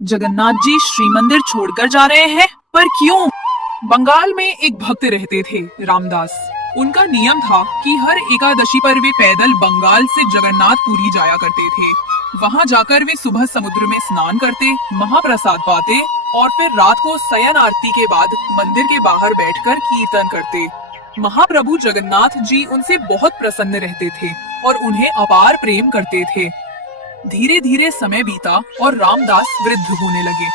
जगन्नाथ जी श्री मंदिर छोड़कर जा रहे हैं, पर क्यों? बंगाल में एक भक्त रहते थे, रामदास। उनका नियम था कि हर एकादशी पर वे पैदल बंगाल से जगन्नाथपुरी जाया करते थे। वहां जाकर वे सुबह समुद्र में स्नान करते, महाप्रसाद पाते और फिर रात को शयन आरती के बाद मंदिर के बाहर बैठकर कीर्तन करते। महाप्रभु जगन्नाथ जी उनसे बहुत प्रसन्न रहते थे और उन्हें अपार प्रेम करते थे। धीरे धीरे समय बीता और रामदास वृद्ध होने लगे।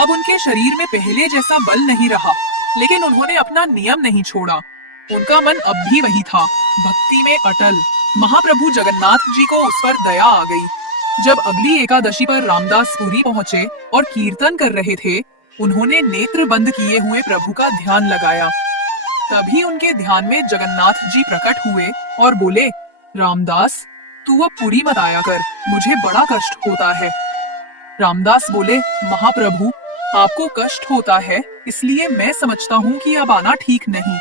अब उनके शरीर में पहले जैसा बल नहीं रहा, लेकिन उन्होंने अपना नियम नहीं छोड़ा। उनका मन अब भी वही था, भक्ति में अटल। महाप्रभु जगन्नाथ जी को उस पर दया आ गई। जब अगली एकादशी पर रामदास पुरी पहुँचे और कीर्तन कर रहे थे, उन्होंने नेत्र बंद किए हुए प्रभु का ध्यान लगाया। तभी उनके ध्यान में जगन्नाथ जी प्रकट हुए और बोले, रामदास, तू अब पुरी मत आया कर, मुझे बड़ा कष्ट होता है। रामदास बोले, महाप्रभु, आपको कष्ट होता है इसलिए मैं समझता हूँ कि अब आना ठीक नहीं,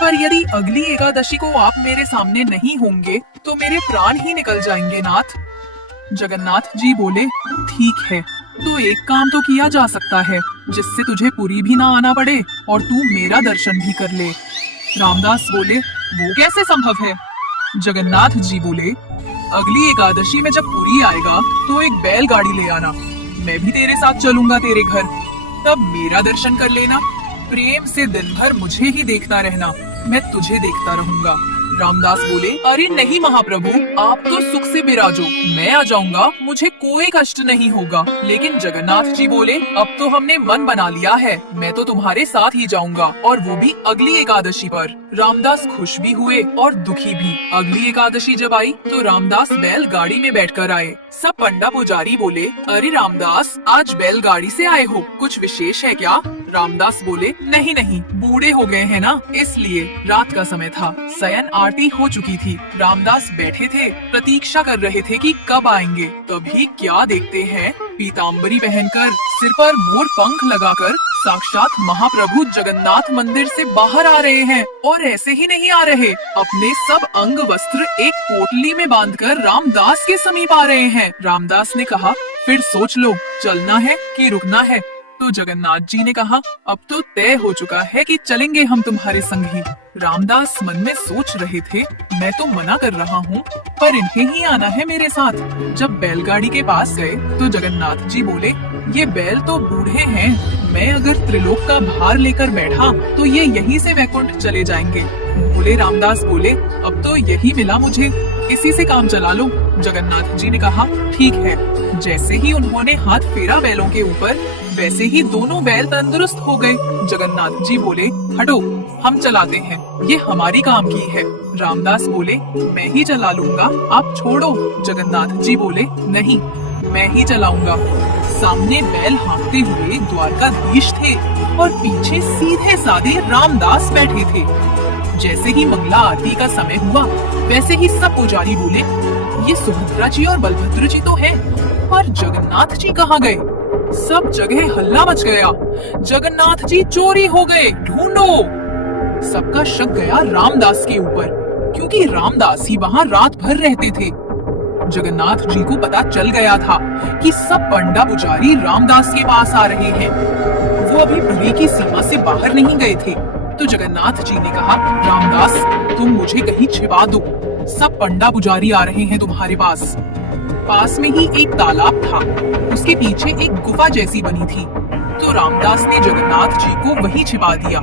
पर यदि अगली एकादशी को आप मेरे सामने नहीं होंगे तो मेरे प्राण ही निकल जाएंगे नाथ। जगन्नाथ जी बोले, ठीक है, तो एक काम तो किया जा सकता है जिससे तुझे पुरी भी ना आना पड़े और तू मेरा दर्शन भी कर ले। रामदास बोले, वो कैसे संभव है? जगन्नाथ जी बोले, अगली एकादशी में जब पुरी आएगा तो एक बैलगाड़ी ले आना, मैं भी तेरे साथ चलूंगा तेरे घर, तब मेरा दर्शन कर लेना। प्रेम से दिन भर मुझे ही देखता रहना, मैं तुझे देखता रहूंगा। रामदास बोले, अरे नहीं महाप्रभु, आप तो सुख से विराजो, मैं आ जाऊंगा, मुझे कोई कष्ट नहीं होगा। लेकिन जगन्नाथ जी बोले, अब तो हमने मन बना लिया है, मैं तो तुम्हारे साथ ही जाऊंगा, और वो भी अगली एकादशी पर। रामदास खुश भी हुए और दुखी भी। अगली एकादशी जब आई तो रामदास बैलगाड़ी में बैठकर आए। सब पंडा पुजारी बोले, अरे रामदास, आज बैलगाड़ी से आए हो, कुछ विशेष है क्या? रामदास बोले, नहीं नहीं, बूढ़े हो गए हैं ना, इसलिए। रात का समय था, शयन आरती हो चुकी थी। रामदास बैठे थे, प्रतीक्षा कर रहे थे कि कब आएंगे। तभी क्या देखते हैं, पीताम्बरी पहनकर, सिर पर मोर पंख लगाकर साक्षात महाप्रभु जगन्नाथ मंदिर से बाहर आ रहे हैं। और ऐसे ही नहीं आ रहे, अपने सब अंग वस्त्र एक पोटली में बांधकर रामदास के समीप आ रहे हैं। रामदास ने कहा, फिर सोच लो, चलना है कि रुकना है? तो जगन्नाथ जी ने कहा, अब तो तय हो चुका है कि चलेंगे हम तुम्हारे संग ही। रामदास मन में सोच रहे थे, मैं तो मना कर रहा हूँ, पर इन्हें ही आना है मेरे साथ। जब बैलगाड़ी के पास गए तो जगन्नाथ जी बोले, ये बैल तो बूढ़े हैं, मैं अगर त्रिलोक का भार लेकर बैठा तो ये यहीं से वैकुंठ चले जाएंगे। भोले रामदास बोले, अब तो यही मिला मुझे, इसी से काम चला लो। जगन्नाथ जी ने कहा, ठीक है। जैसे ही उन्होंने हाथ फेरा बैलों के ऊपर, वैसे ही दोनों बैल तंदुरुस्त हो गए। जगन्नाथ जी बोले, हटो, हम चलाते हैं, ये हमारी काम की है। रामदास बोले, मैं ही चला लूंगा, आप छोड़ो। जगन्नाथ जी बोले, नहीं, मैं ही चलाऊंगा। सामने बैल हाँकते हुए द्वारकाधीश थे और पीछे सीधे साधे रामदास बैठे थे। जैसे ही मंगला आरती का समय हुआ, वैसे ही सब पुजारी बोले, ये सुभद्रा जी और बलभद्र जी तो हैं, पर जगन्नाथ जी कहाँ गए? सब जगह हल्ला मच गया, जगन्नाथ जी चोरी हो गए, ढूंढो। सबका शक गया रामदास के ऊपर, क्योंकि रामदास ही वहाँ रात भर रहते थे। जगन्नाथ जी को पता चल गया था कि सब पंडा पुजारी रामदास के पास आ रहे हैं। वो अभी पुरी की सीमा से बाहर नहीं गए थे। तो जगन्नाथ जी ने कहा, रामदास, तुम मुझे कहीं छिपा दो, सब पंडा पुजारी आ रहे हैं तुम्हारे पास। पास में ही एक तालाब था, उसके पीछे एक गुफा जैसी बनी थी। तो रामदास ने जगन्नाथ जी को वहीं छिपा दिया,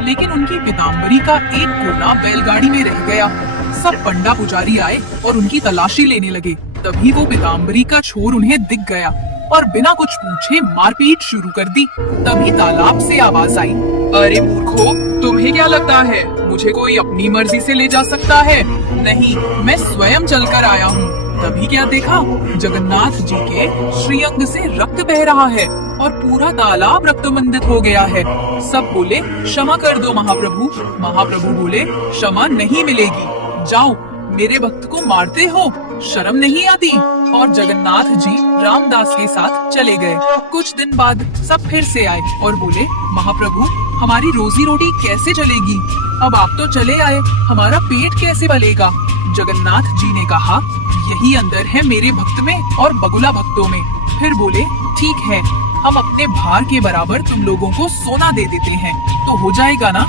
लेकिन उनकी पीताम्बरी का एक कोना बैलगाड़ी में रह गया। सब पंडा पुजारी आए और उनकी तलाशी लेने लगे। तभी वो पीताम्बरी का छोर उन्हें दिख गया और बिना कुछ पूछे मारपीट शुरू कर दी। तभी तालाब से आवाज आई, अरे मूर्खो, तुम्हें क्या लगता है मुझे कोई अपनी मर्जी से ले जा सकता है? नहीं, मैं स्वयं चलकर आया हूँ। तभी क्या देखा, जगन्नाथ जी के श्रीअंग से रक्त बह रहा है और पूरा तालाब रक्तमंडित हो गया है। सब बोले, क्षमा कर दो महाप्रभु। महाप्रभु बोले, क्षमा नहीं मिलेगी, जाओ, मेरे भक्त को मारते हो, शर्म नहीं आती? और जगन्नाथ जी रामदास के साथ चले गए। कुछ दिन बाद सब फिर से आए और बोले, महाप्रभु, हमारी रोजी रोटी कैसे चलेगी? अब आप तो चले आए, हमारा पेट कैसे पलेगा? जगन्नाथ जी ने कहा, यही अंदर है मेरे भक्त में और बगुला भक्तों में। फिर बोले, ठीक है, हम अपने भार के बराबर तुम लोगों को सोना दे देते हैं, तो हो जाएगा ना?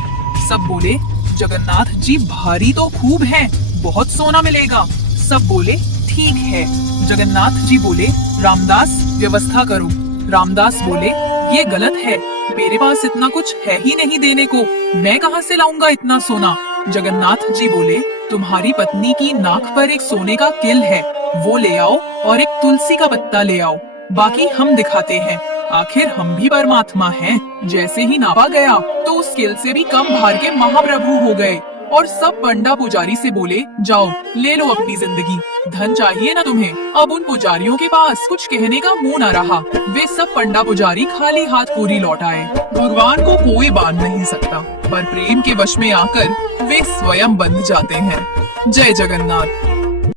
सब बोले, जगन्नाथ जी भारी तो खूब है, बहुत सोना मिलेगा। सब बोले, ठीक है। जगन्नाथ जी बोले, रामदास व्यवस्था करो। रामदास बोले, ये गलत है, मेरे पास इतना कुछ है ही नहीं देने को, मैं कहाँ से लाऊंगा इतना सोना? जगन्नाथ जी बोले, तुम्हारी पत्नी की नाक पर एक सोने का किल है, वो ले आओ और एक तुलसी का पत्ता ले आओ, बाकी हम दिखाते हैं, आखिर हम भी परमात्मा हैं। जैसे ही नापा गया तो उस किल से भी कम भार के महाप्रभु हो गए और सब पंडा पुजारी से बोले, जाओ ले लो अपनी जिंदगी, धन चाहिए ना तुम्हें? अब उन पुजारियों के पास कुछ कहने का मुंह न रहा, वे सब पंडा पुजारी खाली हाथ पूरी लौट आए। भगवान को कोई बांध नहीं सकता, पर प्रेम के वश में आकर वे स्वयं बंध जाते हैं। जय जगन्नाथ।